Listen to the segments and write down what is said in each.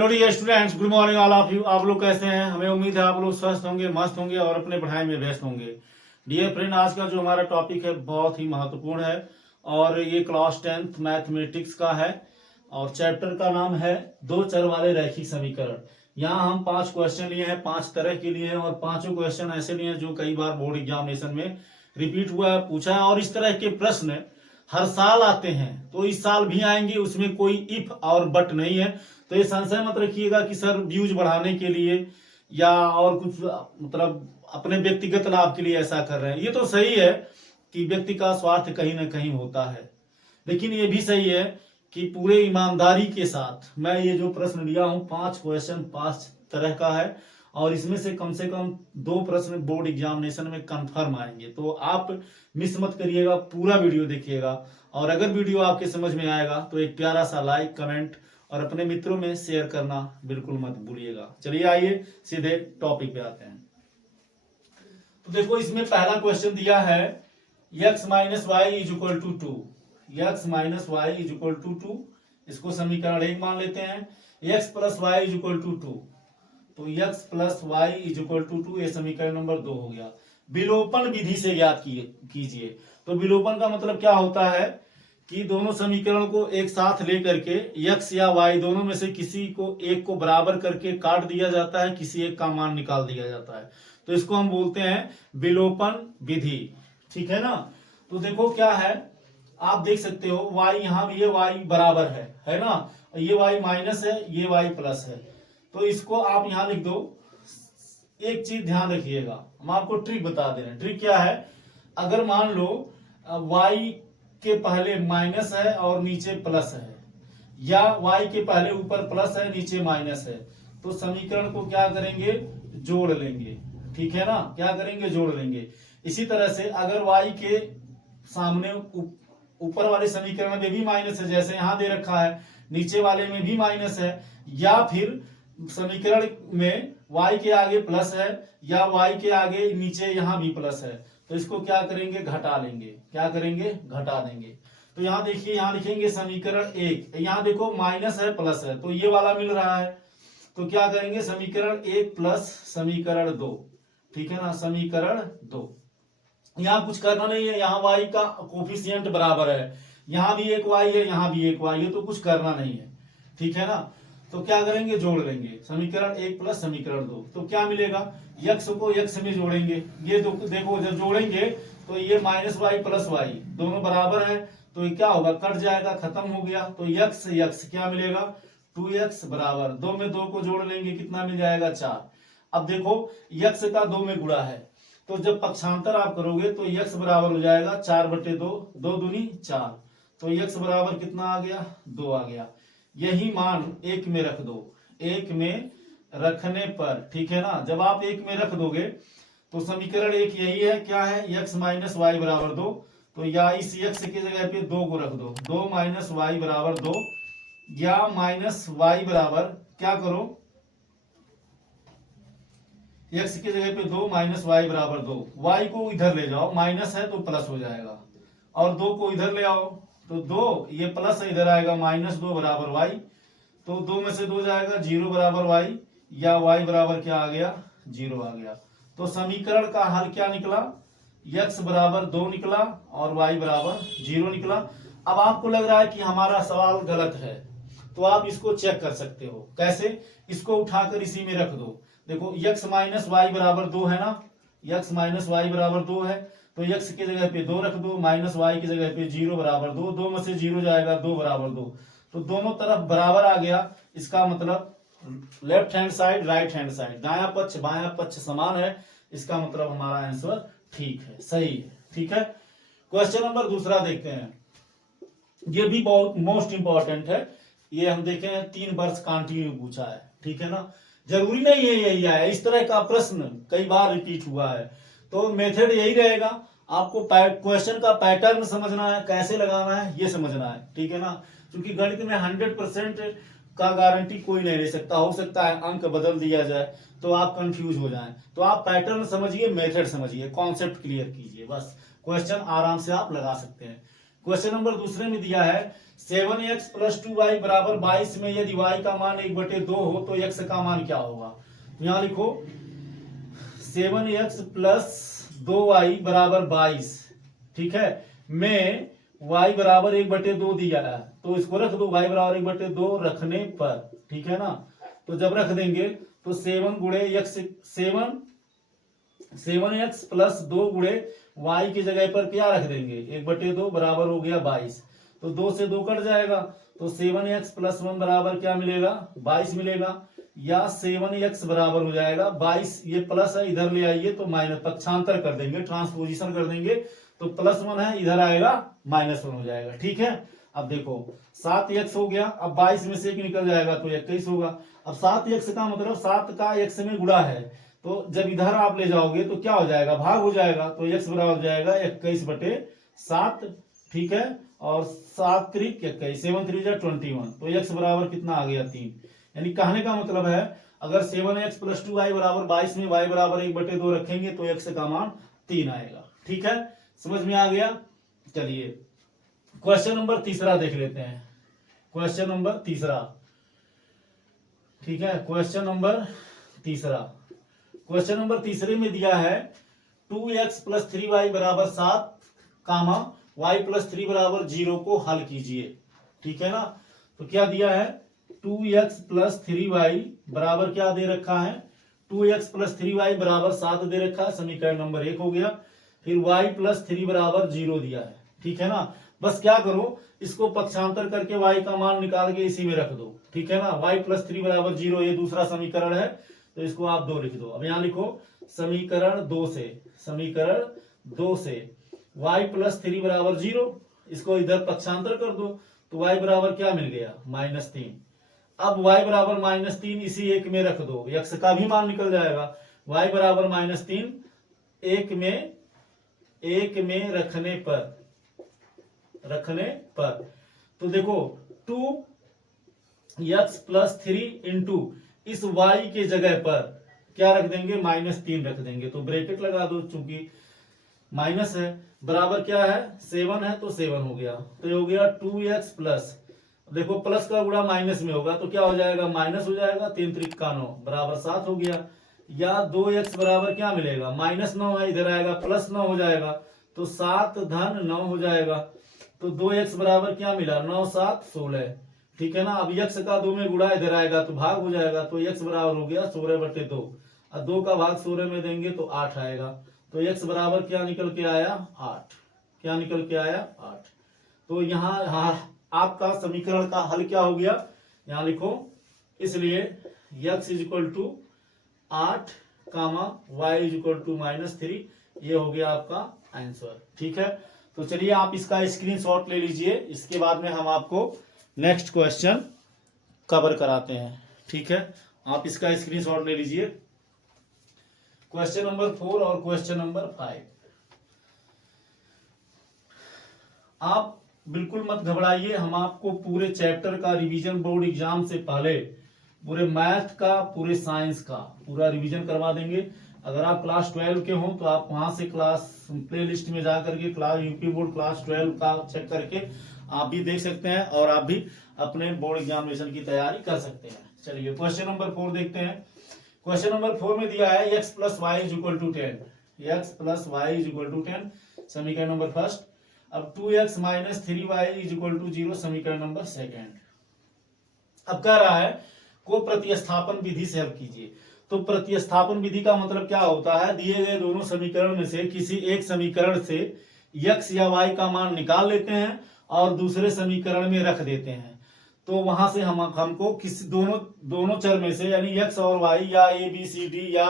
Hello dear students, good morning all of you. आप लोग कैसे हैं? हमें उम्मीद है आप लोग स्वस्थ होंगे, मस्त होंगे और अपने पढ़ाई में व्यस्त होंगे। डियर फ्रेंड, आज का जो हमारा टॉपिक है बहुत ही महत्वपूर्ण है और ये क्लास 10th मैथमेटिक्स का है और चैप्टर का नाम है दो चर वाले रैखिक समीकरण। यहाँ हम 5 क्वेश्चन लिए हैं, 5 तरह के लिए हैं और पांचों क्वेश्चन ऐसे लिए हैं जो कई बार बोर्ड एग्जामिनेशन में रिपीट हुआ है, पूछा है। और इस तरह के प्रश्न हर साल आते हैं, तो इस साल भी आएंगे, उसमें कोई इफ और बट नहीं है। तो ये संशय मत रखिएगा कि सर व्यूज बढ़ाने के लिए या और कुछ मतलब अपने व्यक्तिगत लाभ के लिए ऐसा कर रहे हैं। ये तो सही है कि व्यक्ति का स्वार्थ कहीं ना कहीं होता है, लेकिन ये भी सही है कि पूरे ईमानदारी के साथ मैं ये जो प्रश्न लिया हूं, 5 क्वेश्चन 5 तरह का है और इसमें से कम 2 प्रश्न बोर्ड एग्जामिनेशन में कंफर्म आएंगे। तो आप मिस मत करिएगा, पूरा वीडियो देखिएगा और अगर वीडियो आपके समझ में आएगा तो एक प्यारा सा लाइक, कमेंट और अपने मित्रों में शेयर करना बिल्कुल मत भूलिएगा। चलिए आइए सीधे टॉपिक पे आते हैं। तो देखो, इसमें पहला क्वेश्चन दिया है x minus y is equal to 2। x minus y is equal to 2, इसको समीकरण 1 मान लेते हैं। x plus y is equal to 2, तो x plus y is equal to 2, ये समीकरण नंबर 2 हो गया। विलोपन विधि से ज्ञात कीजिए। तो विलोपन का मतलब क्या होता है कि दोनों समीकरण को एक साथ लेकर के x या y दोनों में से किसी को एक को बराबर करके काट दिया जाता है, किसी एक का मान निकाल दिया जाता है। तो इसको हम बोलते हैं विलोपन विधि, ठीक है ना। तो देखो क्या है, आप देख सकते हो y यहां भी है, y बराबर है ना। ये y माइनस है, ये y प्लस है। तो इसको आप यहां लिख दो। एक चीज ध्यान रखिएगा, हम आपको ट्रिक बता दे रहे हैं। ट्रिक क्या है, अगर मान लो y के पहले माइनस है और नीचे प्लस है, या y के पहले ऊपर प्लस है नीचे माइनस है, तो समीकरण को क्या करेंगे, जोड़ लेंगे, ठीक है ना। क्या करेंगे, जोड़ लेंगे। इसी तरह से अगर y के सामने ऊपर वाले समीकरण में भी माइनस है, जैसे यहां दे रखा है, नीचे वाले में भी माइनस है, या फिर समीकरण में y के आगे प्लस है या y के आगे नीचे यहां भी प्लस है, तो इसको क्या करेंगे, घटा लेंगे। क्या करेंगे, घटा देंगे। तो यहां देखिए, यहां लिखेंगे समीकरण 1, यहां देखो माइनस है प्लस है, तो ये वाला मिल रहा है, तो क्या करेंगे, समीकरण 1 प्लस समीकरण 2, ठीक है ना, समीकरण 2। यहां कुछ करना नहीं है, यहां y का कोफिशिएंट बराबर है, यहां भी एक y है, यहां भी एक y है, तो कुछ करना नहीं है, ठीक है ना। तो क्या करेंगे, जोड़ लेंगे समीकरण 1 प्लस समीकरण 2। तो क्या मिलेगा, x को x में जोड़ेंगे। ये देखो जब जोड़ेंगे तो ये माइनस वाई प्लस वाई दोनों बराबर है, तो ये क्या होगा, कट जाएगा, खत्म हो गया। तो x क्या मिलेगा, 2x बराबर 2 में 2 को जोड़ लेंगे, कितना मिल जाएगा, 4। अब देखो x का 2 में गुणा है, तो जब पक्षांतर आप करोगे तो x बराबर हो जाएगा 4/2, 2 दूनी 4, तो x बराबर कितना आ गया, 2 आ गया। यही मान 1 में रख दो। 1 में रखने पर, ठीक है ना, जब आप 1 में रख दोगे तो समीकरण 1 यही है, क्या है, x माइनस वाई बराबर 2। तो या इस x की जगह पे 2 को रख दो, 2 माइनस वाई बराबर 2, या माइनस वाई बराबर क्या करो, x की जगह पे 2 माइनस वाई बराबर 2। y को इधर ले जाओ, माइनस है तो प्लस हो जाएगा, और 2 को इधर ले आओ तो 2, ये प्लस इधर आएगा, -2 बराबर y। तो 2 में से 2 जाएगा, 0 बराबर y, या y बराबर क्या आ गया, 0 आ गया। तो समीकरण का हल क्या निकला, x बराबर 2 निकला और y बराबर 0 निकला। अब आपको लग रहा है कि हमारा सवाल गलत है, तो आप इसको चेक कर सकते हो। कैसे, इसको उठाकर इसी में रख दो। देखो x माइनस वाई बराबर 2 है ना, x माइनस वाई बराबर 2 है, तो x की जगह पे 2 रख दो, माइनस वाई की जगह पे 0 बराबर 2, 2 में से 0 जाएगा, 2 बराबर 2, तो दोनों तरफ बराबर आ गया। इसका मतलब left hand side right hand side, दायां पक्ष बायां पक्ष समान है, इसका मतलब हमारा आंसर ठीक है, सही है, ठीक है। क्वेश्चन नंबर दूसरा देखते हैं। ये भी बहुत मोस्ट इंपॉर्टेंट है, ये हम देखें 3 वर्ष कंटिन्यू पूछा है, ठीक है ना। जरूरी नहीं है यही आया, इस तरह का प्रश्न कई बार रिपीट हुआ है, तो मेथड यही रहेगा। आपको क्वेश्चन का पैटर्न समझना है, कैसे लगाना है ये समझना है, ठीक है ना। क्योंकि गणित में 100% का गारंटी कोई नहीं ले सकता, हो सकता है अंक बदल दिया जाए तो आप कंफ्यूज हो जाएं। तो आप पैटर्न समझिए, मेथड समझिए, कॉन्सेप्ट क्लियर कीजिए, बस क्वेश्चन आराम से आप लगा सकते हैं। क्वेश्चन नंबर दूसरे में दिया है 7x प्लस 2y बराबर 22 में यदि y का मान 1/2 हो तो x का मान क्या होगा। तो यहाँ लिखो 7x प्लस 2y बराबर 22, ठीक है, में y बराबर 1/2 दिया है, तो इसको रख दो y बराबर 1/2 रखने पर, ठीक है ना। तो जब रख देंगे तो 7 गुणे x 7x प्लस 2 गुणे y की जगह पर क्या रख देंगे 1/2 बराबर हो गया 22, तो 2 से 2 कट जाएगा, तो 7x प्लस 1 बराबर क्या मिलेगा 22 मिलेगा, या 7x बराबर हो जाएगा 22, ये प्लस है इधर ले आइए तो माइनस, पक्षांतर कर देंगे, ट्रांसपोजिशन कर देंगे, तो +1 है इधर आएगा -1 हो जाएगा, ठीक है। अब देखो 7x हो गया, अब 22 में से 1 निकल जाएगा तो 21 होगा। अब 7x का मतलब 7 का x में गुणा है, तो जब इधर आप ले जाओगे तो क्या हो जाएगा भाग हो जाएगा, तो x बराबर हो जाएगा 21/7, ठीक है, और 7 3 21, 7 3 21, तो x बराबर कितना आ गया 3। यानी कहने का मतलब है अगर 7x प्लस 2y बराबर 22 में y बराबर 1/2 रखेंगे तो x का मान 3 आएगा, ठीक है, समझ में आ गया। चलिए क्वेश्चन नंबर तीसरा देख लेते हैं, क्वेश्चन नंबर तीसरा, ठीक है, क्वेश्चन नंबर तीसरा, क्वेश्चन नंबर तीसरे में दिया है 2x प्लस 3y बराबर 7 कामा y प्लस 3 बराबर 0 को हल कीजिए, ठीक है ना। तो क्या दिया है 2x प्लस 3y बराबर क्या दे रखा है 2x प्लस 3y बराबर 7 दे रखा है, समीकरण नंबर 1 हो गया। फिर y प्लस 3 बराबर 0 दिया है, ठीक है ना। बस क्या करो इसको पक्षांतर करके y का मान निकाल के इसी में रख दो, ठीक है ना। y प्लस 3 बराबर 0 ये दूसरा समीकरण है, तो इसको आप 2 लिख दो। अब यहाँ लिखो समीकरण 2 से y प्लस 3 बराबर 0, इसको इधर पक्षांतर कर दो तो y बराबर क्या मिल गया -3। अब y बराबर -3 इसी एक में रख दो, x का भी मान निकल जाएगा, y बराबर -3 एक में रखने पर तो देखो 2x प्लस 3 इंटू इस y के जगह पर क्या रख देंगे -3 रख देंगे, तो ब्रैकेट लगा दो, चूंकि माइनस है, बराबर क्या है 7 है तो 7 हो गया, तो ये हो गया 2x प्लस, देखो प्लस का गुणा माइनस में होगा तो क्या हो जाएगा माइनस हो जाएगा, 3 3 का 9 बराबर 7 हो गया, या 2x बराबर क्या मिलेगा -9 है, इधर आएगा +9 हो जाएगा, तो 7 धन 9 हो जाएगा, तो 2x बराबर क्या मिला 9 7 16, ठीक है ना। अब x का 2 में गुणा इधर आएगा तो भाग हो जाएगा, तो x बराबर हो गया 16/2, और 2 का भाग 16 में देंगे तो 8 आएगा, तो x बराबर क्या निकल के आया 8, क्या निकल के आया 8। तो यहाँ आपका समीकरण का हल क्या हो गया, यहाँ लिखो, इसलिए x = 8 कामा y = -3, ये हो गया आपका आंसर, ठीक है। तो चलिए आप इसका स्क्रीनशॉट ले लीजिए, इसके बाद में हम आपको नेक्स्ट क्वेश्चन कवर कराते हैं, ठीक है। आप इसका स्क्रीनशॉट ले लीजिए, क्वेश्चन नंबर 4 और क्वेश्चन नंबर 5। आप बिल्कुल मत घबराइए, हम आपको पूरे चैप्टर का रिवीजन बोर्ड एग्जाम से पहले पूरे मैथ का पूरे साइंस का पूरा रिवीजन करवा देंगे। अगर आप क्लास 12 के हों तो आप वहां से क्लास प्ले लिस्ट में जा करके क्लास यूपी बोर्ड क्लास 12 का चेक करके आप भी देख सकते हैं और आप भी अपने बोर्ड एग्जामिनेशन की तैयारी कर सकते हैं। चलिए क्वेश्चन नंबर 4 देखते हैं। क्वेश्चन नंबर 4 में दिया है x plus y = 10, x plus y = 10, समीकरण नंबर फर्स्ट। अब 2x माइनस 3y = 0, समीकरण नंबर सेकेंड। अब कह रहा है को प्रतिस्थापन विधि से हल कीजिए। तो प्रतिस्थापन विधि का मतलब क्या होता है, दिए गए दोनों समीकरण में से किसी एक समीकरण से x या y का मान निकाल लेते हैं और दूसरे समीकरण में रख देते हैं। तो वहां से हमको किसी दोनों चर में से यानी x और y या a b c d या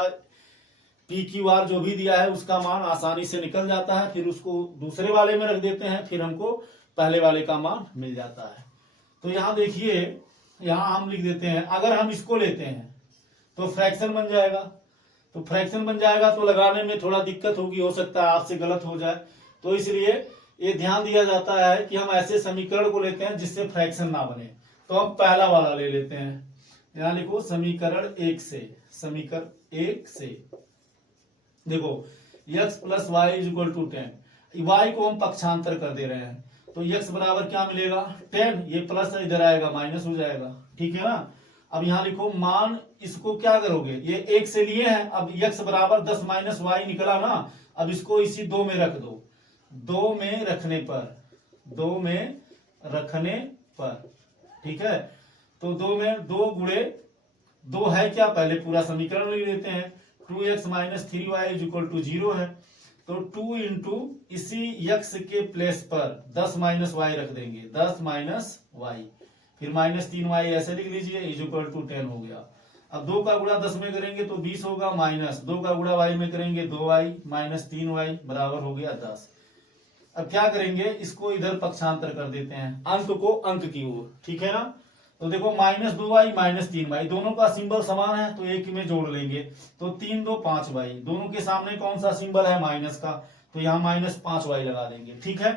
p q r जो भी दिया है उसका मान आसानी से निकल जाता है, फिर उसको दूसरे वाले में रख देते हैं, फिर हमको पहले वाले का मान मिल जाता है। तो यहाँ देखिए, यहाँ हम लिख देते हैं, अगर हम इसको लेते हैं तो फ्रैक्शन बन जाएगा, तो फ्रैक्शन बन जाएगा तो लगाने में थोड़ा दिक्कत होगी, हो सकता है आपसे गलत हो जाए, तो इसलिए ये ध्यान दिया जाता है कि हम ऐसे समीकरण को लेते हैं जिससे फ्रैक्शन ना बने। तो हम पहला वाला ले लेते हैं, यहाँ लिखो समीकरण 1 से, समीकरण 1 से देखो x प्लस वाई = 10, y को हम पक्षांतर कर दे रहे हैं, तो x बराबर क्या मिलेगा 10, ये प्लस इधर आएगा माइनस हो जाएगा, ठीक है ना। अब यहाँ लिखो मान, इसको क्या करोगे, ये एक से लिए हैं, अब x बराबर 10 माइनस वाई निकला ना, अब इसको इसी 2 में रख दो, 2 में रखने पर, 2 में रखने पर, ठीक है। तो 2 में 2 गुणे 2 है क्या, पहले पूरा समीकरण लिख लेते हैं, 2x minus 3y is equal to 0 है, तो 2 इंटू इसी x के प्लेस पर 10 माइनस वाई रख देंगे, 10 माइनस वाई, फिर माइनस 3y ऐसे लिख लीजिए, इज इक्वल टू 10 हो गया। अब 2 का गुणा 10 में करेंगे तो 20 होगा, माइनस 2 का गुणा y में करेंगे 2y माइनस 3y बराबर हो गया 10। अब क्या करेंगे, इसको इधर पक्षांतर कर देते हैं, अंक को अंक की ओर, ठीक है ना। तो देखो माइनस 2y माइनस 3y दोनों का सिंबल समान है, तो एक में जोड़ लेंगे, तो 3 2 5y, दोनों के सामने कौन सा सिंबल है माइनस का, तो यहाँ माइनस 5y लगा देंगे, ठीक है।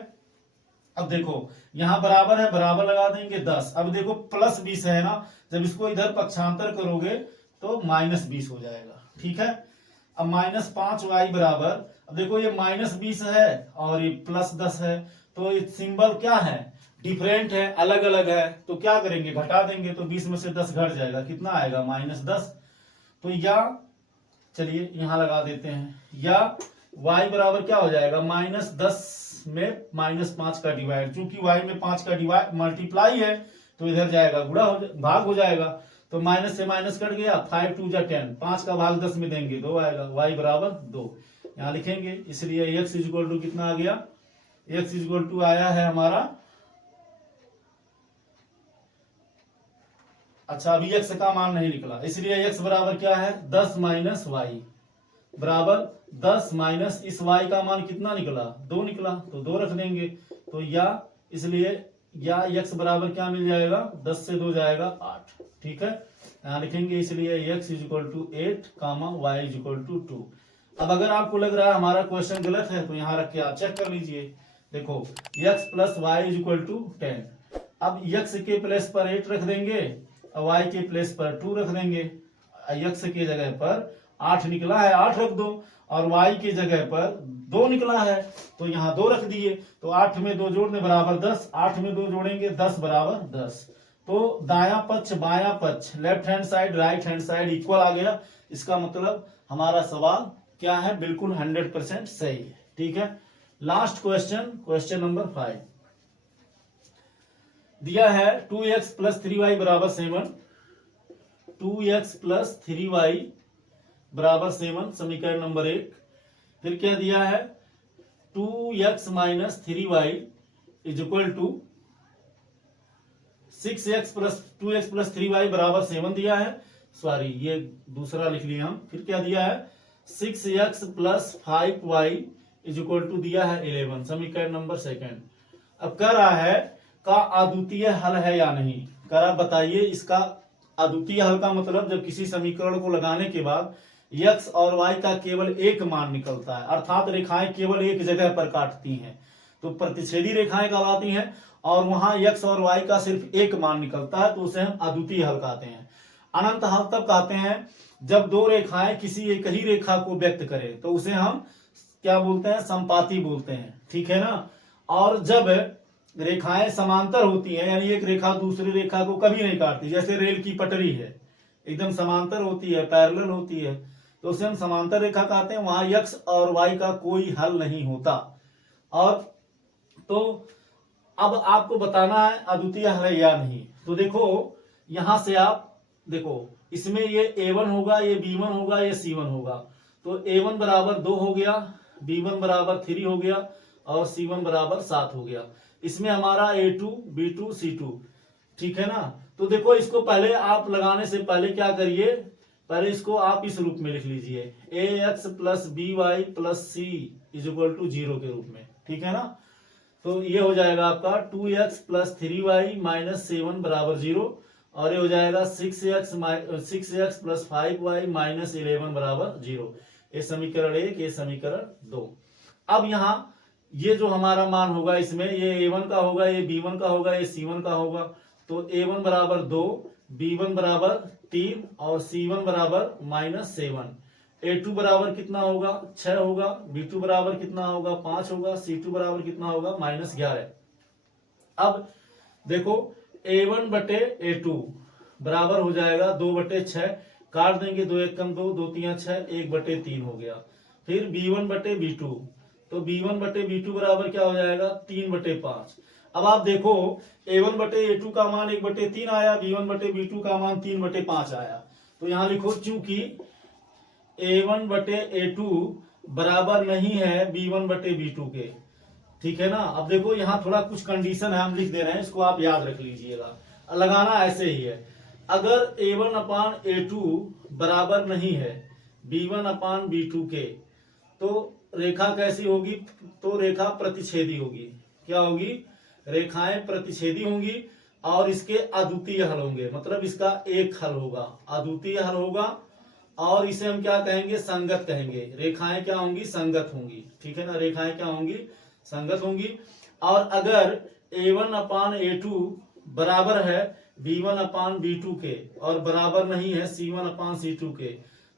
अब देखो यहाँ बराबर है, बराबर लगा देंगे 10, अब देखो प्लस 20 है ना, जब इसको इधर पक्षांतर करोगे तो माइनस 20 हो जाएगा, ठीक है। अब माइनस 5y बराबर, अब देखो ये माइनस 20 है और ये प्लस 10 है, तो ये सिंबल क्या है, डिफरेंट है, अलग अलग है, तो क्या करेंगे घटा देंगे, तो 20 में से 10 घट जाएगा, कितना आएगा माइनस 10। तो या चलिए यहां लगा देते हैं, या y बराबर क्या हो जाएगा माइनस 10 में माइनस 5 का डिवाइड, चूंकि y में 5 का डिवाइड मल्टीप्लाई है तो इधर जाएगा गुणा भाग हो जाएगा, तो माइनस से माइनस कट गया, 5 2 जा 10, 5 का भाग 10 में देंगे 2 आएगा, y बराबर 2 यहां लिखेंगे, इसलिए x इज इक्वल टू कितना आ गया, x इज इक्वल टू आया है हमारा, अच्छा अभी x का मान नहीं निकला, इसलिए x बराबर क्या है 10 माइनस वाई बराबर 10 माइनस इस y का मान कितना निकला 2 निकला, तो 2 रख देंगे, तो या इसलिए या x बराबर क्या मिल जाएगा 10 से 2 जाएगा 8, ठीक है यहाँ लिखेंगे, इसलिए x is equal to 8 comma y is equal to 2। अब अगर आपको लग रहा है हमारा क्वेश्चन गलत है तो यहाँ रख के आप चेक कर लीजिए, देखो x plus y is equal to 10, अब x के प्लेस पर 8 रख देंगे और y के प्लेस पर 2 रख देंगे, x के जगह पर 8 निकला है 8 रख दो, और y के जगह पर 2 निकला है तो यहाँ 2 रख दिए, तो 8 में 2 जोड़ने बराबर 10, 8 में 2 जोड़ेंगे 10 बराबर 10, तो दायां पक्ष बायां पक्ष left hand side right hand side equal आ गया, इसका मतलब हमारा सवाल क्या है बिल्कुल 100% सही है, ठीक है। लास्ट क्वेश्चन, क्वेश्चन नंबर 5 दिया है 2x प्लस 3y बराबर 7, 2x प्लस 3y बराबर 7 समीकरण नंबर 1, फिर क्या दिया है 2x minus 3y is equal to 6x plus 2x plus 3y बराबर 7 दिया है, सॉरी ये दूसरा लिख लिया हम, फिर क्या दिया है 6x plus 5y is equal to दिया है 11 समीकरण नंबर 2। अब कह रहा है का अद्वितीय हल है या नहीं, कह रहा बताइए इसका अद्वितीय हल का मतलब जब किसी समीकरण को लगाने के बाद x और y का केवल एक मान निकलता है, अर्थात रेखाएं केवल एक जगह पर काटती हैं तो प्रतिच्छेदी रेखाएं कहलाती हैं, और वहां x और y का सिर्फ एक मान निकलता है तो उसे हम अद्वितीय हल कहते हैं। अनंत हल तब कहते हैं जब दो रेखाएं किसी एक ही रेखा को व्यक्त करें तो उसे हम क्या बोलते हैं संपाती बोलते हैं, ठीक है ना। और जब रेखाएं समांतर होती हैं यानी एक रेखा दूसरी रेखा को कभी नहीं काटती, जैसे रेल की पटरी है एकदम समांतर होती है पैरेलल होती है तो उसे हम समांतर रेखा कहते हैं, वहां x और y का कोई हल नहीं होता। और तो अब आपको बताना है अद्वितीय हल है या नहीं, तो देखो यहां से आप देखो इसमें ये a1 होगा ये b1 होगा ये c1 होगा, तो a1 बराबर 2 हो गया, b1 बराबर 3 हो गया और c1 बराबर 7 हो गया, इसमें हमारा a2 b2 c2, ठीक है ना। तो देखो इसको पहले आप लगाने से पहले क्या करिए, पहले इसको आप इस रूप में लिख लीजिए ax plus by plus c is equal to 0 के रूप में, ठीक है ना। तो ये हो जाएगा आपका 2x प्लस 3y माइनस 7 बराबर 0, और ये हो जाएगा 6x प्लस 5y माइनस 11 बराबर 0, ये समीकरण 1 ये समीकरण 2। अब यहाँ ये जो हमारा मान होगा इसमें ये a1 का होगा ये b1 का होगा ये c1 का होगा, तो a1 बराबर 2 b1 बराबर 3 और c1 बराबर माइनस 7, a2 बराबर कितना होगा 6 होगा, b2 बराबर कितना होगा 5 होगा, c2 बराबर कितना होगा माइनस 11। अब देखो A1 बटे A2 बराबर हो जाएगा 2/6, काट देंगे, 2 1 कम 2, 2 3 6, 1/3 हो गया। फिर B1 बटे B2, तो B1 बटे B2 बराबर क्या हो जाएगा 3/5। अब आप देखो A1 बटे A2 का मान 1/3 आया, B1 बटे B2 का मान 3/5 आया। तो यहां लिखो चूंकि A1 बटे A2 बराबर नहीं है B1 बटे B2 के, ठीक है ना। अब देखो यहाँ थोड़ा कुछ कंडीशन है, हम लिख दे रहे हैं, इसको आप याद रख लीजिएगा। लगाना ऐसे ही है, अगर A1 अपान A2 बराबर नहीं है B1 अपान B2 के, तो रेखा कैसी होगी, तो रेखा प्रतिच्छेदी होगी। क्या होगी, रेखाएं प्रतिच्छेदी होंगी और इसके अद्वितीय हल होंगे, मतलब इसका एक हल होगा, अद्वितीय हल होगा, और इसे हम क्या कहेंगे, संगत कहेंगे। रेखाएं क्या होंगी, संगत होंगी, ठीक है ना, रेखाएं क्या होंगी, संगत होंगी। और अगर A1 अपान A2 बराबर है B1 अपान B2 के और बराबर नहीं है C1 अपान C2 के,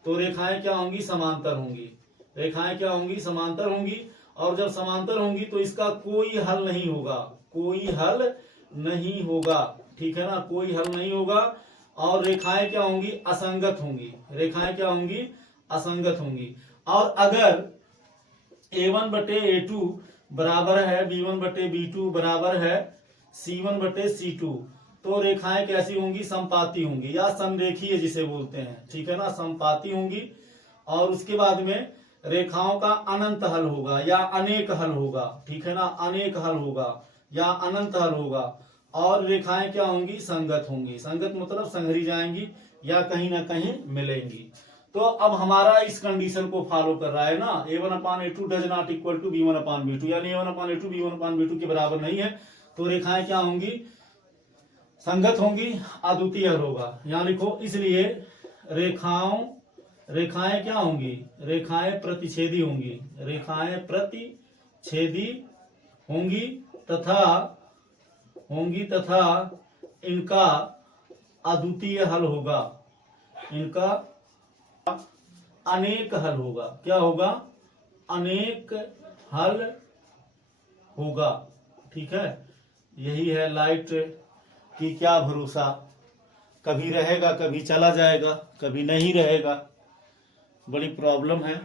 तो रेखाएं क्या होंगी, समांतर होंगी। रेखाएं क्या होंगी, समांतर होंगी। और जब समांतर होंगी तो इसका कोई हल नहीं होगा, कोई हल नहीं होगा, ठीक है ना, कोई हल नहीं होगा। और रेखाएं क्या होंगी, असंगत होंगी। रेखाएं क्या होंगी, असंगत होंगी। और अगर A1 बटे A2 बराबर है B1 बटे B2 बराबर है C1 बटे C2, तो रेखाएं कैसी होंगी, समपाती होंगी या समरेखीय जिसे बोलते हैं, ठीक है ना, समपाती होंगी। और उसके बाद में रेखाओं का अनंत हल होगा या अनेक हल होगा, ठीक है ना, अनेक हल होगा या अनंत हल होगा। और रेखाएं क्या होंगी, संगत होंगी। संगत मतलब संघरी जाएंगी या कहीं ना कहीं मिलेंगी। तो अब हमारा इस कंडीशन को फॉलो कर रहा है ना, A1 upon A2 does not equal to B1 upon B2, यानी A1 upon A2 B1 upon B2 के बराबर नहीं है, तो रेखाएं क्या होंगी, संगत होंगी, अद्वितीय हल होगा। यहां लिखो, इसलिए रेखाएं क्या होंगी, रेखाएं प्रतिच्छेदी होंगी, रेखाएं प्रतिच्छेदी होंगी तथा इनका अद्वितीय हल होगा, इनका अनेक हल होगा। क्या होगा, अनेक हल होगा, ठीक है। यही है लाइट की क्या भरोसा, कभी रहेगा, कभी चला जाएगा, कभी नहीं रहेगा, बड़ी प्रॉब्लम है।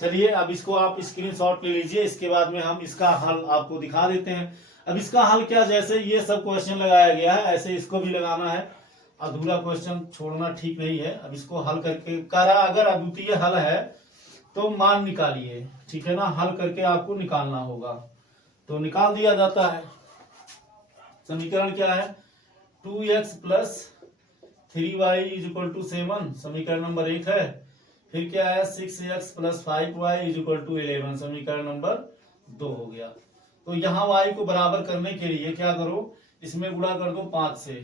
चलिए अब इसको आप स्क्रीनशॉट ले लीजिए, इसके बाद में हम इसका हल आपको दिखा देते हैं। अब इसका हल क्या, जैसे ये सब क्वेश्चन लगाया गया है ऐसे इसको भी लगाना है, अधूरा क्वेश्चन छोड़ना ठीक नहीं है। अब इसको हल करके करा, अगर अद्वितीय हल है तो मान निकालिए, ठीक है ना, हल करके आपको निकालना होगा, तो निकाल दिया जाता है। समीकरण क्या है, 2x plus 3y is equal to 7, समीकरण नंबर 1 है। फिर क्या है, 6x plus 5y is equal to 11, समीकरण नंबर 2 हो गया। तो यहाँ y को बराबर करने के लिए क्या करो, इसमें गुणा कर दो 5 से,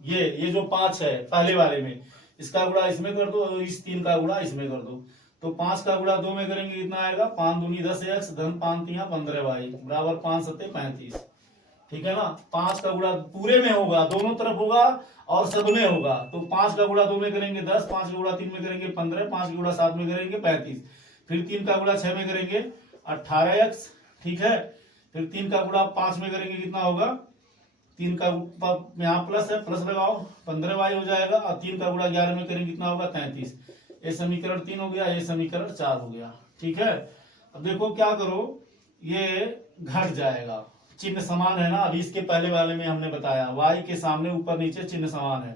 ये जो 5 है पहले वाले में, इसका गुणा इसमें कर दो और इस 3 का गुणा इसमें कर दो। तो 5 का गुणा 2 में करेंगे कितना आएगा, 5 दूनी 10x धन 5 3 15y बराबर 5 7 35, ठीक है ना। 5 का गुणा पूरे में होगा, दोनों तरफ होगा और सब में होगा। तो 5 का गुणा 2 में करेंगे 10, 5 का गुणा 3 में करेंगे 15, 5 का गुणा 7 में करेंगे 35, फिर 3 का गुणा 6 में करेंगे 18x, ठीक है। फिर 3 का गुणा 5 में करेंगे कितना होगा, 3 का यहाँ प्लस है, प्लस लगाओ 15y हो जाएगा, और 3 का गुणा 11 में करेंगे कितना होगा 33। ये समीकरण 3 हो गया, ये समीकरण 4 हो गया, ठीक है। अब देखो क्या करो, ये घट जाएगा, चिन्ह समान है ना, अभी इसके पहले वाले में हमने बताया y के सामने ऊपर नीचे चिन्ह समान है।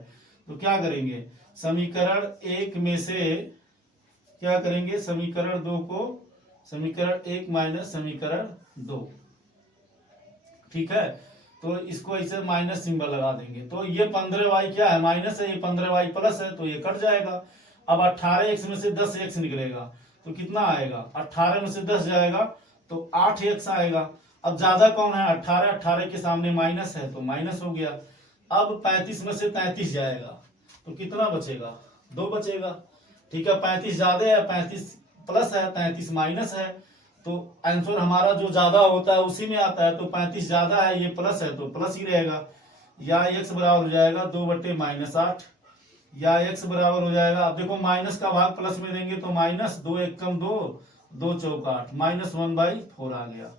तो क्या करेंगे, समीकरण 1 में से क्या करेंगे, समीकरण 2 को समीकरण 1 माइनस समीकरण 2, ठीक है। तो इसको ऐसे माइनस सिंबल लगा देंगे, तो ये 15y क्या है, माइनस है, ये 15y प्लस है, तो ये कट जाएगा। अब 18x में से 10x निकलेगा तो कितना आएगा, 18 में से 10 जाएगा तो 8x आएगा। अब ज्यादा कौन है, 18, 18 के सामने माइनस है तो माइनस हो गया। अब 35 में से 33 जाएगा तो कितना बचेगा, 2 बचेगा, ठीक है। 35 ज्यादा है, 35 प्लस है, 33 माइनस है, तो आंसर हमारा जो ज्यादा होता है उसी में आता है। तो 35 ज्यादा है, ये प्लस है तो प्लस ही रहेगा, या x बराबर हो जाएगा 2/-8, या x बराबर हो जाएगा, अब देखो माइनस का भाग प्लस में देंगे तो माइनस 2 1 कम 2, 2 चौक 8, -1/4 आ गया।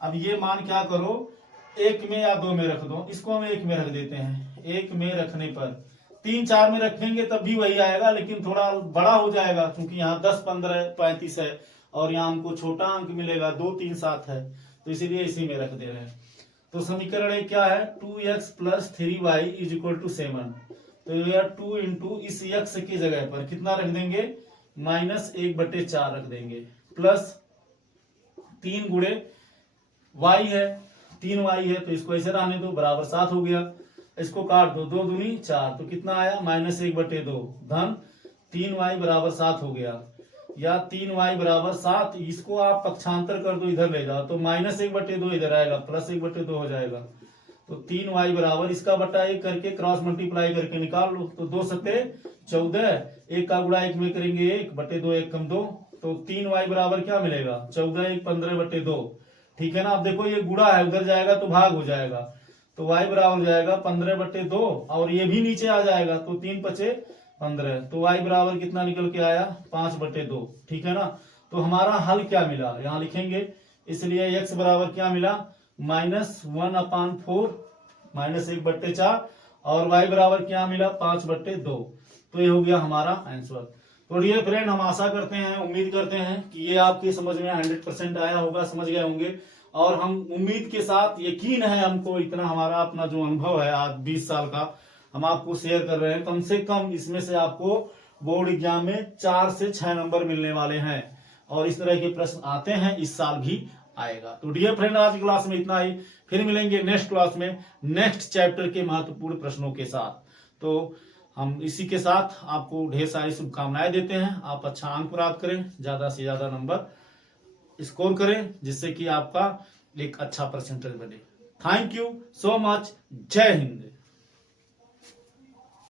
अब ये मान क्या करो, 1 में या 2 में रख दो, इसको हम 1 में रख देते हैं। 1 में रखने पर 3 4 में रखेंगे तब भी वही आएगा, लेकिन थोड़ा बड़ा हो जाएगा क्योंकि यहाँ 10 15 35 है और यहाँ हमको छोटा अंक मिलेगा 2 3 7 है, तो इसीलिए इसी में रख दे रहे हैं। तो समीकरण एक क्या है, 2x + 3y = 7। तो यह 2 इंटू इस x की जगह पर कितना रख देंगे, -1/4 रख देंगे, प्लस 3 गुणे y है, 3y है तो इसको ऐसे रहने दो, बराबर 7 हो गया। इसको काट दो, 2 दूनी 4, तो कितना आया -1/2 धन 3y = 7 हो गया, या 3y = 7। इसको आप पक्षांतर कर दो, इधर ले जाओ तो -1/2 इधर आएगा, +1/2 हो जाएगा। तो 3y बराबर इसका बटा 1 करके क्रॉस मल्टीप्लाई करके निकाल लो। तो 2 सत्ते 14, 1 का गुणा 1 में करेंगे 1/2, 1 कम 2, तो 3y बराबर क्या मिलेगा, 14 1 15/2। ठीक है ना। अब देखो ये गुणा है, उधर जाएगा तो भाग हो जाएगा, तो y बराबर हो जाएगा 15/2, और ये भी नीचे आ जाएगा तो 3 5 15, तो y बराबर कितना निकल के आया, 5/2। ठीक है ना। तो हमारा हल क्या मिला यहाँ लिखेंगे, इसलिए x बराबर क्या मिला, -1/4 -1/4, और y बराबर क्या मिला, 5/2। तो ये हो गया हमारा आंसर। तो डियर फ्रेंड, हम आशा करते हैं, उम्मीद करते हैं कि ये आपकी समझ में 100% आया होगा, समझ गए होंगे। और हम उम्मीद के साथ, यकीन है हमको, इतना हमारा अपना जो अनुभव है आज 20 साल का, हम आपको शेयर कर रहे हैं। कम से कम इसमें से आपको बोर्ड एग्जाम में 4 से 6 नंबर मिलने वाले हैं, और इस तरह के प्रश्न आते हैं, इस साल भी आएगा। तो डियर फ्रेंड, आज की क्लास में इतना ही, फिर मिलेंगे नेक्स्ट क्लास में नेक्स्ट चैप्टर के महत्वपूर्ण प्रश्नों के साथ। तो हम इसी के साथ आपको ढेर सारी शुभकामनाएं देते हैं। आप अच्छा अंक प्राप्त करें, ज्यादा से ज्यादा नंबर स्कोर करें, जिससे कि आपका एक अच्छा परसेंटेज बने। Thank you so much. जय हिंद।